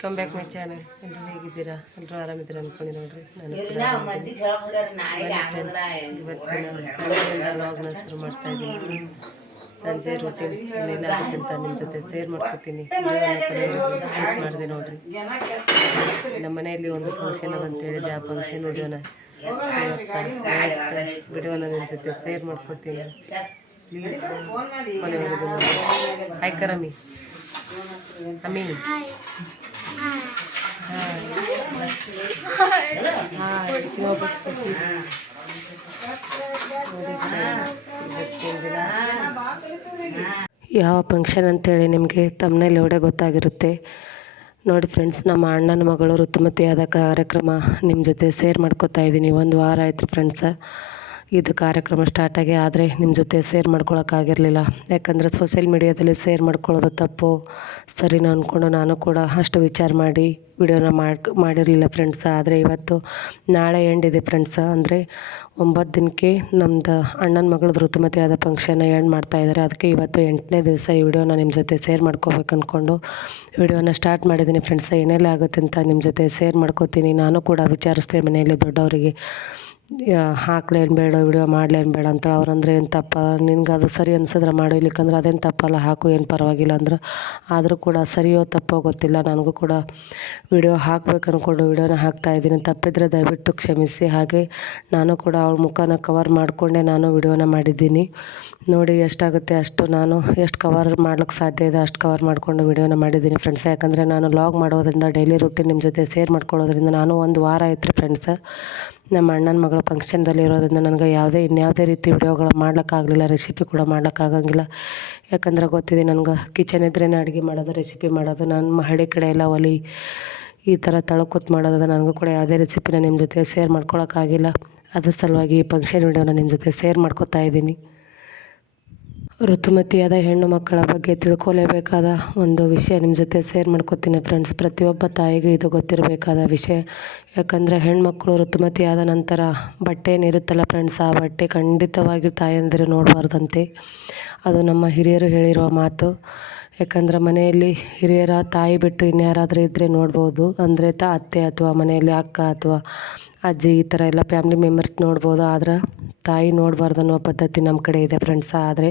Welcome back my channel ಎಲ್ಲರೂ ಹೇಗಿದ್ದೀರಾ? ಎಲ್ಲರೂ ಆರಾಮಿದ್ದೀರಾ ಅನ್ಕೊಂಡು ನೋಡ್ರಿ. ನಾನು ಇವತ್ತಿನ ವ್ಲಾಗ್ನ ಶುರು ಮಾಡ್ತಾ ಇದ್ದೀನಿ. ಸಂಜೆ ರೊಟ್ಟಿ ಏನೆಲ್ಲ ಆಗುತ್ತೆ ಅಂತ ನಿಮ್ಮ ಜೊತೆ ಶೇರ್ ಮಾಡ್ಕೊತೀನಿ. ಸ್ಟಾರ್ಟ್ ಮಾಡಿದೆ ನೋಡ್ರಿ. ನಮ್ಮ ಮನೆಯಲ್ಲಿ ಒಂದು ಫಂಕ್ಷನ್ ಅದ ಅಂತ ಹೇಳಿದೆ ಆ ಫಂಕ್ಷನ್ ವಿಡಿಯೋನ ವಿಡಿಯೋನ ನಿಮ್ಮ ಜೊತೆ ಶೇರ್ ಮಾಡ್ಕೊತೀನಿ. ಪ್ಲೀಸ್ ಕೊನೆವರೆಗೂ ಹಾಯ್ ಕರಮಿ ಅಮ್ಮಿ ಯಾವ ಫಂಕ್ಷನ್ ಅಂತೇಳಿ ನಿಮಗೆ ತಮ್ಮನೇಲಿ ಲೋಡೆ ಗೊತ್ತಾಗಿರುತ್ತೆ. ನೋಡಿ ಫ್ರೆಂಡ್ಸ್ ನಮ್ಮ ಅಣ್ಣನ ಮಗಳು ಋತುಮತಿಯಾದ ಕಾರ್ಯಕ್ರಮ ನಿಮ್ಮ ಜೊತೆ ಸೇರ್ ಮಾಡ್ಕೋತಾ ಇದ್ದೀನಿ ಒಂದು ವಾರ ಆಯಿತು ಫ್ರೆಂಡ್ಸ ಇದು ಕಾರ್ಯಕ್ರಮ ಸ್ಟಾರ್ಟ್ ಆಗಿ ಆದರೆ ನಿಮ್ಮ ಜೊತೆ ಸೇರ್ ಮಾಡ್ಕೊಳ್ಳೋಕ್ಕಾಗಿರಲಿಲ್ಲ ಯಾಕಂದರೆ ಸೋಷಿಯಲ್ ಮೀಡಿಯಾದಲ್ಲಿ ಸೇರ್ ಮಾಡ್ಕೊಳ್ಳೋದು ತಪ್ಪು. ಸರಿನಾ ಅಂದ್ಕೊಂಡು ನಾನು ಕೂಡ ಅಷ್ಟು ವಿಚಾರ ಮಾಡಿ ವಿಡಿಯೋನ ಮಾಡಿ, ಮಾಡಿರಲಿಲ್ಲ ಫ್ರೆಂಡ್ಸ ಆದರೆ ಇವತ್ತು ನಾಳೆ ಎಂಡ್ ಇದೆ ಫ್ರೆಂಡ್ಸ ಅಂದರೆ ಒಂಬತ್ತು ದಿನಕ್ಕೆ ನಮ್ಮದು ಅಣ್ಣನ ಮಗಳ ಋತುಮತಿ ಆದ ಫಂಕ್ಷನ್ ಎಂಡ್ ಮಾಡ್ತಾ ಇದ್ದಾರೆ ಅದಕ್ಕೆ ಇವತ್ತು ಎಂಟನೇ ದಿವಸ ಈ ವಿಡಿಯೋನ ನಿಮ್ಮ ಜೊತೆ ಸೇರ್ ಮಾಡ್ಕೋಬೇಕು ಅಂದ್ಕೊಂಡು ವಿಡಿಯೋನ ಸ್ಟಾರ್ಟ್ ಮಾಡಿದ್ದೀನಿ ಫ್ರೆಂಡ್ಸ ಏನೆಲ್ಲ ಆಗುತ್ತೆ ಅಂತ ನಿಮ್ಮ ಜೊತೆ ಸೇರ್ ಮಾಡ್ಕೋತೀನಿ. ನಾನು ಕೂಡ ವಿಚಾರಿಸ್ದೆ ಮನೆಯಲ್ಲಿ ದೊಡ್ಡವರಿಗೆ. ಹಾಕ್ಲೇನು ಬೇಡ, ವಿಡಿಯೋ ಮಾಡ್ಲೇನು ಬೇಡ ಅಂತ ಅವ್ರಂದ್ರೆ ಏನು ತಪ್ಪ? ನಿನ್ಗೆ ಅದು ಸರಿ ಅನ್ಸಿದ್ರೆ ಮಾಡು ಅದೇನು ತಪ್ಪಲ್ಲ, ಹಾಕು, ಏನು ಪರವಾಗಿಲ್ಲ ಅಂದ್ರೆ. ಆದರೂ ಕೂಡ ಸರಿಯೋ ತಪ್ಪೋ ಗೊತ್ತಿಲ್ಲ, ನನಗೂ ಕೂಡ ವಿಡಿಯೋ ಹಾಕ್ಬೇಕು ಅಂದ್ಕೊಂಡು ವಿಡಿಯೋನ ಹಾಕ್ತಾ ಇದ್ದೀನಿ. ತಪ್ಪಿದ್ರೆ ದಯವಿಟ್ಟು ಕ್ಷಮಿಸಿ. ಹಾಗೆ ನಾನು ಕೂಡ ಅವಳ ಮುಖನ ಕವರ್ ಮಾಡಿಕೊಂಡೇ ನಾನು ವಿಡಿಯೋನ ಮಾಡಿದ್ದೀನಿ. ನೋಡಿ ಎಷ್ಟಾಗುತ್ತೆ ಅಷ್ಟು ನಾನು, ಎಷ್ಟು ಕವರ್ ಮಾಡ್ಲಿಕ್ಕೆ ಸಾಧ್ಯ ಇದೆ ಅಷ್ಟು ಕವರ್ ಮಾಡಿಕೊಂಡು ವಿಡಿಯೋನ ಮಾಡಿದ್ದೀನಿ ಫ್ರೆಂಡ್ಸ್ ಯಾಕಂದರೆ ನಾನು ಲಾಗ್ ಮಾಡೋದ್ರಿಂದ ಡೈಲಿ ರೂಟೀನ್ ನಿಮ್ಮ ಜೊತೆ ಶೇರ್ ಮಾಡ್ಕೊಳ್ಳೋದ್ರಿಂದ ನಾನು ಒಂದು ವಾರ ಆಯ್ತು ಫ್ರೆಂಡ್ಸ್ ನಮ್ಮ ಅಣ್ಣನ ಮಗಳ ಫಂಕ್ಷನ್ದಲ್ಲಿ ಇರೋದ್ರಿಂದ ನನಗೆ ಯಾವುದೇ, ಇನ್ಯಾವುದೇ ರೀತಿ ವಿಡಿಯೋಗಳು ಮಾಡೋಕ್ಕಾಗಲಿಲ್ಲ ರೆಸಿಪಿ ಕೂಡ ಮಾಡ್ಲಿಕ್ಕಾಗಂಗಿಲ್ಲ. ಯಾಕಂದ್ರೆ ಗೊತ್ತಿದೆ ನನಗೆ ಕಿಚನ್ ಇದ್ರೇ ಅಡುಗೆ ಮಾಡೋದು ರೆಸಿಪಿ ಮಾಡೋದು ನಮ್ಮ ಹಳ್ಳಿ ಕಡೆ ಎಲ್ಲ ಒಲಿ ಈ ಥರ ತಳಕೂತ್ ಮಾಡೋದು ನನಗೂ ಕೂಡ ಯಾವುದೇ ರೆಸಿಪಿನ ನಿಮ್ಮ ಜೊತೆ ಶೇರ್ ಮಾಡ್ಕೊಳಕ್ಕಾಗಿಲ್ಲ. ಅದ್ರ ಸಲುವಾಗಿ ಈ ಫಂಕ್ಷನ್ ವಿಡಿಯೋನ ನಿಮ್ಮ ಜೊತೆ ಶೇರ್ ಮಾಡ್ಕೊತಾ ಇದ್ದೀನಿ. ಋತುಮತಿಯಾದ ಹೆಣ್ಣು ಮಕ್ಕಳ ಬಗ್ಗೆ ತಿಳ್ಕೊಲೇಬೇಕಾದ ಒಂದು ವಿಷಯ ನಿಮ್ಮ ಜೊತೆ ಸೇರ್ ಮಾಡ್ಕೊತೀನಿ ಫ್ರೆಂಡ್ಸ್ ಪ್ರತಿಯೊಬ್ಬ ತಾಯಿಗೂ ಇದು ಗೊತ್ತಿರಬೇಕಾದ ವಿಷಯ. ಯಾಕಂದರೆ ಹೆಣ್ಮಕ್ಳು ಋತುಮತಿಯಾದ ನಂತರ ಬಟ್ಟೆ ಏನಿರುತ್ತಲ್ಲ ಫ್ರೆಂಡ್ಸ್ ಆ ಬಟ್ಟೆ ಖಂಡಿತವಾಗಿ ತಾಯಂದಿರು ನೋಡಬಾರ್ದಂತೆ. ಅದು ನಮ್ಮ ಹಿರಿಯರು ಹೇಳಿರುವ ಮಾತು. ಯಾಕಂದ್ರೆ ಮನೆಯಲ್ಲಿ ಹಿರಿಯರ ತಾಯಿ ಬಿಟ್ಟು ಇನ್ಯಾರಾದರೂ ಇದ್ದರೆ ನೋಡ್ಬೋದು. ಅಂದರೆ ತ, ಅತ್ತೆ ಅಥವಾ ಮನೆಯಲ್ಲಿ ಅಕ್ಕ ಅಥವಾ ಅಜ್ಜಿ ಈ ಥರ ಎಲ್ಲ ಫ್ಯಾಮ್ಲಿ ಮೆಂಬರ್ಸ್ ನೋಡ್ಬೋದು, ಆದ್ರೆ ತಾಯಿ ನೋಡಬಾರ್ದು ಅನ್ನೋ ಪದ್ಧತಿ ನಮ್ಮ ಕಡೆ ಇದೆ ಫ್ರೆಂಡ್ಸ್ ಆದರೆ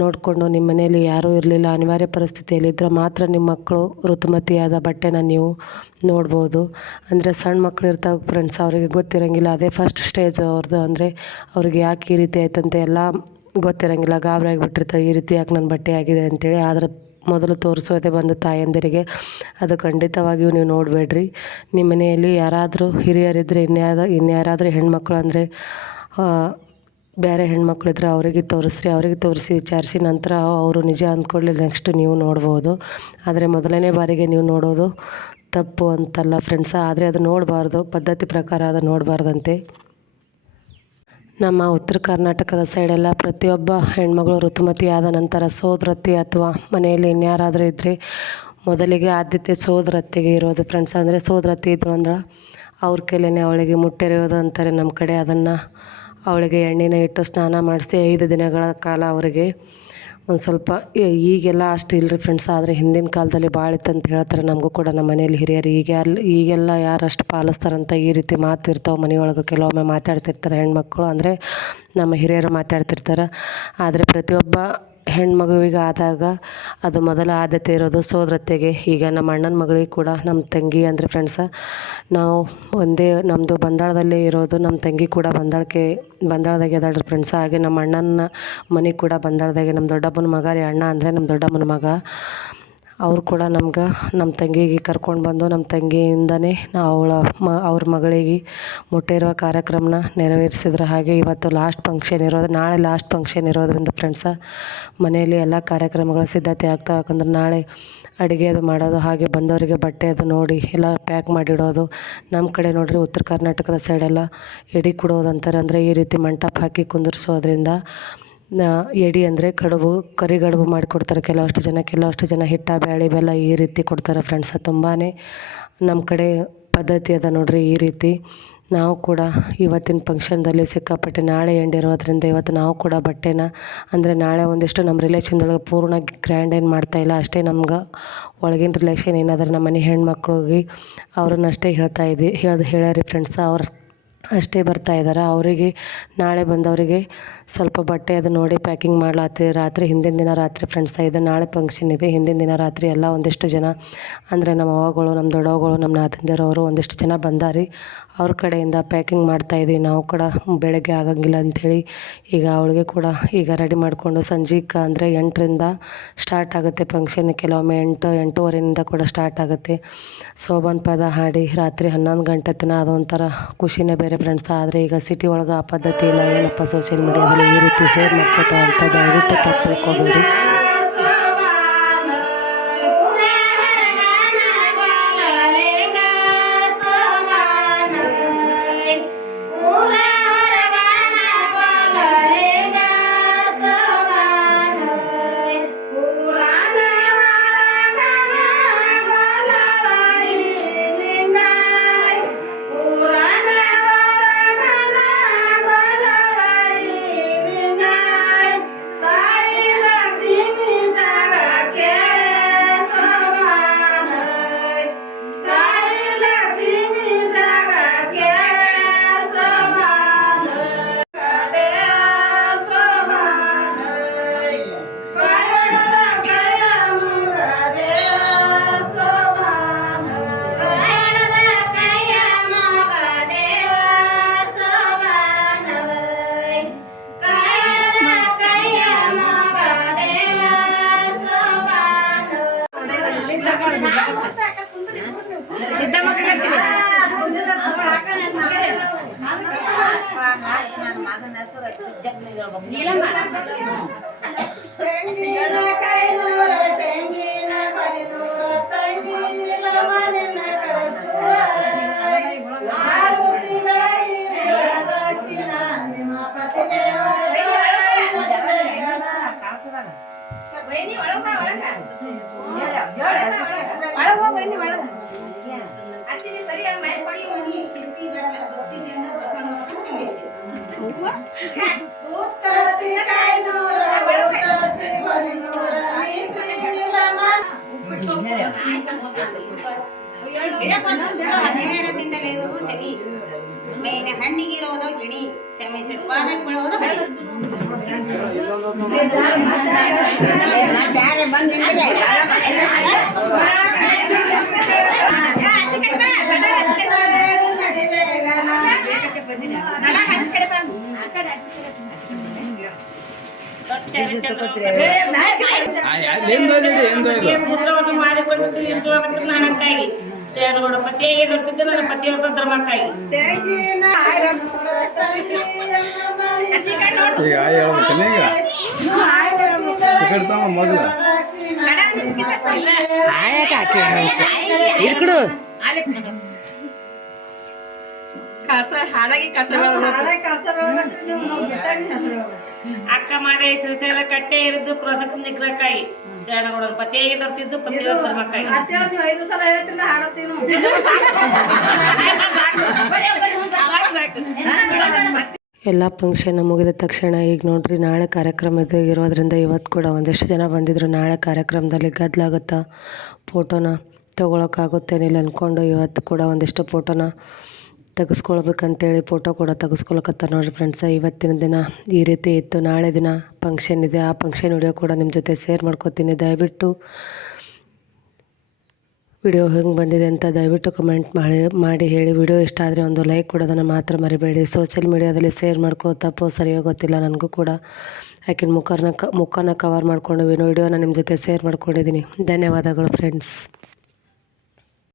ನೋಡಿಕೊಂಡು ನಿಮ್ಮ ಮನೆಯಲ್ಲಿ ಯಾರೂ ಇರಲಿಲ್ಲ, ಅನಿವಾರ್ಯ ಪರಿಸ್ಥಿತಿಯಲ್ಲಿದ್ದರೆ ಮಾತ್ರ ನಿಮ್ಮ ಮಕ್ಕಳು ಋತುಮತಿಯಾದ ಬಟ್ಟೆನ ನೀವು ನೋಡ್ಬೋದು. ಅಂದರೆ ಸಣ್ಣ ಮಕ್ಕಳು ಇರ್ತಾವೆ ಫ್ರೆಂಡ್ಸ್ ಅವರಿಗೆ ಗೊತ್ತಿರೋಂಗಿಲ್ಲ. ಅದೇ ಫಸ್ಟ್ ಸ್ಟೇಜ್ ಅವ್ರದ್ದು ಅಂದರೆ ಅವ್ರಿಗೆ ಯಾಕೆ ಈ ರೀತಿ ಆಯ್ತಂತೆ ಎಲ್ಲ ಗೊತ್ತಿರೋಂಗಿಲ್ಲ. ಗಾಬರಿ ಆಗಿಬಿಟ್ಟಿರ್ತಾವೆ ಈ ರೀತಿ ಯಾಕೆ ನನ್ನ ಬಟ್ಟೆ ಆಗಿದೆ ಅಂತೇಳಿ. ಆದ್ರೆ ಮೊದಲು ತೋರಿಸೋದೆ ಬಂದ ತಾಯಂದಿರಿಗೆ. ಅದು ಖಂಡಿತವಾಗಿಯೂ ನೀವು ನೋಡಬೇಡ್ರಿ. ನಿಮ್ಮ ಮನೆಯಲ್ಲಿ ಯಾರಾದರೂ ಹಿರಿಯರಿದ್ದರೆ ಇನ್ಯಾರ ಇನ್ಯಾರಾದರೂ ಹೆಣ್ಮಕ್ಳು ಅಂದರೆ ಬೇರೆ ಹೆಣ್ಮಕ್ಳಿದ್ರೆ ಅವರಿಗೆ ತೋರಿಸ್ರಿ, ಅವರಿಗೆ ತೋರಿಸಿ, ವಿಚಾರಿಸಿ, ನಂತರ ಅವರು ನಿಜ ಅಂದ್ಕೊಳ್ಳಿ, ನೆಕ್ಸ್ಟ್ ನೀವು ನೋಡ್ಬೋದು. ಆದರೆ ಮೊದಲನೇ ಬಾರಿಗೆ ನೀವು ನೋಡೋದು ತಪ್ಪು ಅಂತಲ್ಲ ಫ್ರೆಂಡ್ಸ. ಆದರೆ ಅದು ನೋಡಬಾರ್ದು, ಪದ್ಧತಿ ಪ್ರಕಾರ ಅದು ನೋಡಬಾರ್ದಂತೆ. ನಮ್ಮ ಉತ್ತರ ಕರ್ನಾಟಕದ ಸೈಡೆಲ್ಲ ಪ್ರತಿಯೊಬ್ಬ ಹೆಣ್ಮಗಳು ಋತುಮತಿ ಆದ ನಂತರ ಸೋದರತ್ತಿ ಅಥವಾ ಮನೆಯಲ್ಲಿ ಇನ್ಯಾರಾದರೂ ಇದ್ದರೆ ಮೊದಲಿಗೆ ಆದ್ಯತೆ ಸೋದರತ್ತಿಗೆ ಇರೋದು ಫ್ರೆಂಡ್ಸ್ ಅಂದರೆ ಸೋದರತ್ತಿ ಇದ್ದಳು ಅಂದ್ರೆ ಅವ್ರ ಕೈಲೇ ಅವಳಿಗೆ ಮುಟ್ಟೆರೆಯೋದು ಅಂತಾರೆ ನಮ್ಮ ಕಡೆ. ಅದನ್ನು ಅವಳಿಗೆ ಎಣ್ಣೆನ ಇಟ್ಟು ಸ್ನಾನ ಮಾಡಿಸಿ ಐದು ದಿನಗಳ ಕಾಲ ಅವರಿಗೆ ಒಂದು ಸ್ವಲ್ಪ ಈಗೆಲ್ಲ ಅಷ್ಟು ಇಲ್ಲರಿ ಫ್ರೆಂಡ್ಸ್ ಆದರೆ ಹಿಂದಿನ ಕಾಲದಲ್ಲಿ ಭಾಳ ಅಂತ ಹೇಳ್ತಾರೆ. ನಮಗೂ ಕೂಡ ನಮ್ಮ ಮನೇಲಿ ಹಿರಿಯರು ಈಗ ಅಲ್ಲಿ ಈಗೆಲ್ಲ ಯಾರು ಅಷ್ಟು ಪಾಲಿಸ್ತಾರಂತ ಈ ರೀತಿ ಮಾತಿರ್ತಾವೆ ಮನೆಯೊಳಗೆ. ಕೆಲವೊಮ್ಮೆ ಮಾತಾಡ್ತಿರ್ತಾರೆ ಹೆಣ್ಮಕ್ಳು, ಅಂದರೆ ನಮ್ಮ ಹಿರಿಯರು ಮಾತಾಡ್ತಿರ್ತಾರೆ. ಆದರೆ ಪ್ರತಿಯೊಬ್ಬ ಹೆಣ್ಮಗುವಿಗೆ ಆದಾಗ ಅದು ಮೊದಲ ಆದ್ಯತೆ ಇರೋದು ಸೋದರತ್ತೆಗೆ. ಈಗ ನಮ್ಮ ಅಣ್ಣನ ಮಗಳಿಗೆ ಕೂಡ ನಮ್ಮ ತಂಗಿ ಅಂದರೆ ಫ್ರೆಂಡ್ಸ ನಾವು ಒಂದೇ ನಮ್ಮದು ಬಂದಾಳದಲ್ಲೇ ಇರೋದು, ನಮ್ಮ ತಂಗಿ ಕೂಡ ಬಂದಾಳಕ್ಕೆ ಬಂದಾಳದಾಗೆ ಅದಾಳ್ರಿ ಫ್ರೆಂಡ್ಸ ಹಾಗೆ ನಮ್ಮ ಅಣ್ಣನ ಮನೆ ಕೂಡ ಬಂದಾಳದಾಗೆ. ನಮ್ಮ ದೊಡ್ಡಪ್ಪನ ಮಗ ರೀ ಅಣ್ಣ ಅಂದರೆ ನಮ್ಮ ದೊಡ್ಡಮ್ಮನ ಮಗ. ಅವ್ರು ಕೂಡ ನಮ್ಗೆ ನಮ್ಮ ತಂಗಿಗೆ ಕರ್ಕೊಂಡು ಬಂದು ನಮ್ಮ ತಂಗಿಯಿಂದನೇ ನಾವು ಅವಳ ಮ, ಅವ್ರ ಮಗಳಿಗೆ ಮುಟ್ಟಿರುವ ಕಾರ್ಯಕ್ರಮನ ನೆರವೇರಿಸಿದ್ರು ಹಾಗೆ ಇವತ್ತು ಲಾಸ್ಟ್ ಫಂಕ್ಷನ್ ಇರೋದು, ನಾಳೆ ಲಾಸ್ಟ್ ಫಂಕ್ಷನ್ ಇರೋದರಿಂದ ಫ್ರೆಂಡ್ಸ ಮನೆಯಲ್ಲಿ ಎಲ್ಲ ಕಾರ್ಯಕ್ರಮಗಳ ಸಿದ್ಧತೆ ಆಗ್ತಾವೆ ಯಾಕಂದ್ರೆ ನಾಳೆ ಅಡುಗೆ ಅದು ಮಾಡೋದು, ಹಾಗೆ ಬಂದವರಿಗೆ ಬಟ್ಟೆ ಅದು ನೋಡಿ ಎಲ್ಲ ಪ್ಯಾಕ್ ಮಾಡಿಡೋದು. ನಮ್ಮ ಕಡೆ ನೋಡಿರಿ ಉತ್ತರ ಕರ್ನಾಟಕದ ಸೈಡೆಲ್ಲ ಎಡೆ ಕೊಡೋದು ಅಂತಾರೆ ಅಂದರೆ ಈ ರೀತಿ ಮಂಟಪ ಹಾಕಿ ಕುಂದಿರ್ಸೋದ್ರಿಂದ ಎಡೆ ಅಂದರೆ ಕಡುಬು ಕರಿಗಡುಬು ಮಾಡಿಕೊಡ್ತಾರೆ. ಕೆಲವಷ್ಟು ಜನ ಕೆಲವಷ್ಟು ಜನ ಹಿಟ್ಟ, ಬ್ಯಾಳಿ, ಬೆಲ್ಲ ಈ ರೀತಿ ಕೊಡ್ತಾರೆ ಫ್ರೆಂಡ್ಸ್ ತುಂಬಾ ನಮ್ಮ ಕಡೆ ಪದ್ಧತಿ ಅದ ನೋಡ್ರಿ ಈ ರೀತಿ. ನಾವು ಕೂಡ ಇವತ್ತಿನ ಫಂಕ್ಷನ್ದಲ್ಲಿ ಸಿಕ್ಕಾಪಟ್ಟೆ ನಾಳೆ ಎಂಡ್ ಇರೋದ್ರಿಂದ ಇವತ್ತು ನಾವು ಕೂಡ ಬಟ್ಟೆನ ಅಂದರೆ ನಾಳೆ ಒಂದಿಷ್ಟು ನಮ್ಮ ರಿಲೇಷನ್ದೊಳಗೆ ಪೂರ್ಣ ಗ್ರ್ಯಾಂಡ್ ಏನು ಮಾಡ್ತಾಯಿಲ್ಲ ಅಷ್ಟೇ ನಮ್ಗೆ ಒಳಗಿನ ರಿಲೇಷನ್ ಏನಾದ್ರೆ ನಮ್ಮ ಮನೆ ಹೆಣ್ಮಕ್ಳಿಗೆ ಅವ್ರನ್ನಷ್ಟೇ ಹೇಳ್ತಾ ಇದ್ವಿ. ಹೇಳ್ದು ಹೇಳ್ಯಾರಿ ಫ್ರೆಂಡ್ಸ್ ಅವ್ರು ಅಷ್ಟೇ ಬರ್ತಾ ಇದ್ದಾರೆ. ಅವರಿಗೆ ನಾಳೆ ಬಂದವರಿಗೆ ಸ್ವಲ್ಪ ಬಟ್ಟೆ ಅದು ನೋಡಿ ಪ್ಯಾಕಿಂಗ್ ಮಾಡ್ಲಾತ್ರಿ. ರಾತ್ರಿ ಹಿಂದಿನ ದಿನ ರಾತ್ರಿ ಫ್ರೆಂಡ್ಸ್ ಇದೆ. ನಾಳೆ ಫಂಕ್ಷನ್ ಇದೆ. ಹಿಂದಿನ ದಿನ ರಾತ್ರಿ ಎಲ್ಲ ಒಂದಿಷ್ಟು ಜನ ಅಂದರೆ ನಮ್ಮ ಅವ್ವಗಳು, ನಮ್ಮ ದೊಡ್ಡವಗಳು ನಮ್ಮ ನಾತಂದಿರವರು ಒಂದಿಷ್ಟು ಜನ ಬಂದಾರಿ. ಅವ್ರ ಕಡೆಯಿಂದ ಪ್ಯಾಕಿಂಗ್ ಮಾಡ್ತಾ ಇದೀವಿ. ನಾವು ಕೂಡ ಬೆಳಗ್ಗೆ ಆಗಂಗಿಲ್ಲ ಅಂಥೇಳಿ ಈಗ ಅವಳಿಗೆ ಕೂಡ ಈಗ ರೆಡಿ ಮಾಡಿಕೊಂಡು ಸಂಜೆಗೆ ಅಂದರೆ ಎಂಟರಿಂದ ಸ್ಟಾರ್ಟ್ ಆಗುತ್ತೆ ಫಂಕ್ಷನ್ ಕೆಲವೊಮ್ಮೆ ಎಂಟು, ಎಂಟೂವರೆಯಿಂದ ಕೂಡ ಸ್ಟಾರ್ಟ್ ಆಗುತ್ತೆ. ಸೋಬಾನ್ ಪದ ಹಾಡಿ ರಾತ್ರಿ ಹನ್ನೊಂದು ಗಂಟೆ ತನಕ ಅದೊಂಥರ ಖುಷಿನೇ ಬೇರೆ ಫ್ರೆಂಡ್ಸ್ ಆದರೆ ಈಗ ಸಿಟಿ ಒಳಗೆ ಆ ಪದ್ಧತಿ ಇಲ್ಲ. ಏನಪ್ಪ ಸೋಷಿಯಲ್ ಮೀಡಿಯಾದಲ್ಲಿ ಈ ರೀತಿ ಸೇರ್ ಮಾಡ್ಕೊತಾ ಅಂತ ದಯವಿಟ್ಟು ತಪ್ಪು ತಿಳ್ಕೊಬೇಡಿ. ತೆಂಗಿನ ಕೈನೂರ ತೆಂಗಿನ ಬದಿನೂರ ತಂಗಿನ ಮನೆನ ಕರೆಸುವರ ಆರು ತಿಂಗಳ ಹಿರಿಯ ದಕ್ಷಿಣ ನಿಮ್ಮ ಪತಿದೇವರ ಉತ್ತರತಿ ಕೈನೂರ ಉತ್ತರತಿ ಬದಿನೂರ ನೀ ತಿಳಿದಿಲ್ಲ ಹದಿನೇರದಿಂದಲೇ ಸಗಿ ಮೇನೆ ಹಣ್ಣಿಗಿರೋದು ಗಿಣಿ ಸೆಮಿ ಸಿರ್ಪಾದಕ್ಕೆ ಬೀಳೋದು ಹಳಿ ಬ್ಯಾರೆ ಬಂದಿಂದ್ರೆ ಸಮುದ್ರವನ್ನು ಮಾಡಿಕೊಟ್ಟಿದ್ದೀನಿ ವಿಶ್ವವಂತ ನಾನಕ್ಕಾಗಿ ಸೇನಗೌಡ ಪತಿಯಾಗಿ ಬರ್ತಿದ್ದೆ ನನ್ನ ಪತಿಯವ್ರ ಧರ್ಮಕ್ಕಾಗಿ ತೆಂಗಿನ ಐನೂರ ತಂಗಿನ ಮನೆನ ಈಗ ಹೇಳ್ಬೇಕನ್ನ ಈಗ ಈ ಕಡೆ ಕಟ್ಟೆ ಮೊದಲು ಇರ್ಕಡು ಅಕ್ಕ ಮಾಡಿ ಶ್ರೀಶೈಲ ಕಟ್ಟೆ ಪತಿ ಕ್ರೋಸಕ ಸೇನಗೌಡ ಪತಿಯಾಗಿ ಬರ್ತಿದ್ದು ಪತಿಯವ್ರ ಧರ್ಮಕ್ಕಾಗಿ ಎಲ್ಲ ಫಂಕ್ಷನ್ ಮುಗಿದ ತಕ್ಷಣ ಈಗ ನೋಡ್ರಿ ನಾಳೆ ಕಾರ್ಯಕ್ರಮ ಇದು ಇರೋದ್ರಿಂದ ಇವತ್ತು ಕೂಡ ಒಂದಿಷ್ಟು ಜನ ಬಂದಿದ್ರು. ನಾಳೆ ಕಾರ್ಯಕ್ರಮದಲ್ಲಿ ಗದ್ದಲಾಗುತ್ತಾ ಫೋಟೋನ ತೊಗೊಳಕ್ಕಾಗುತ್ತೇನಿಲ್ಲ ಅಂದ್ಕೊಂಡು ಇವತ್ತು ಕೂಡ ಒಂದಿಷ್ಟು ಫೋಟೋನ ತೆಗೆಸ್ಕೊಳ್ಬೇಕಂತೇಳಿ ಫೋಟೋ ಕೂಡ ತೆಗೆಸ್ಕೊಳಕತ್ತ ನೋಡಿರಿ ಫ್ರೆಂಡ್ಸ ಇವತ್ತಿನ ದಿನ ಈ ರೀತಿ ಇತ್ತು. ನಾಳೆ ದಿನ ಫಂಕ್ಷನ್ ಇದೆ. ಆ ಫಂಕ್ಷನ್ ವಿಡಿಯೋ ಕೂಡ ನಿಮ್ಮ ಜೊತೆ ಶೇರ್ ಮಾಡ್ಕೋತೀನಿ. ದಯವಿಟ್ಟು ವಿಡಿಯೋ ಹೆಂಗೆ ಬಂದಿದೆ ಅಂತ ದಯವಿಟ್ಟು ಕಮೆಂಟ್ ಮಾಡಿ ಮಾಡಿ ಹೇಳಿ. ವಿಡಿಯೋ ಇಷ್ಟ ಆದರೆ ಒಂದು ಲೈಕ್ ಕೊಡೋದನ್ನು ಮಾತ್ರ ಮರಿಬೇಡಿ. ಸೋಷಿಯಲ್ ಮೀಡಿಯಾದಲ್ಲಿ ಶೇರ್ ಮಾಡ್ಕೋ ತಪ್ಪು ಸರಿಯೋ ಗೊತ್ತಿಲ್ಲ ನನಗೂ ಕೂಡ. ಯಾಕಿನ ಮುಖನ ಕ, ಮುಖನ ಕವರ್ ಮಾಡ್ಕೊಂಡು ವಿಡಿಯೋನ ನಿಮ್ಮ ಜೊತೆ ಶೇರ್ ಮಾಡ್ಕೊಂಡಿದ್ದೀನಿ ಧನ್ಯವಾದಗಳು ಫ್ರೆಂಡ್ಸ್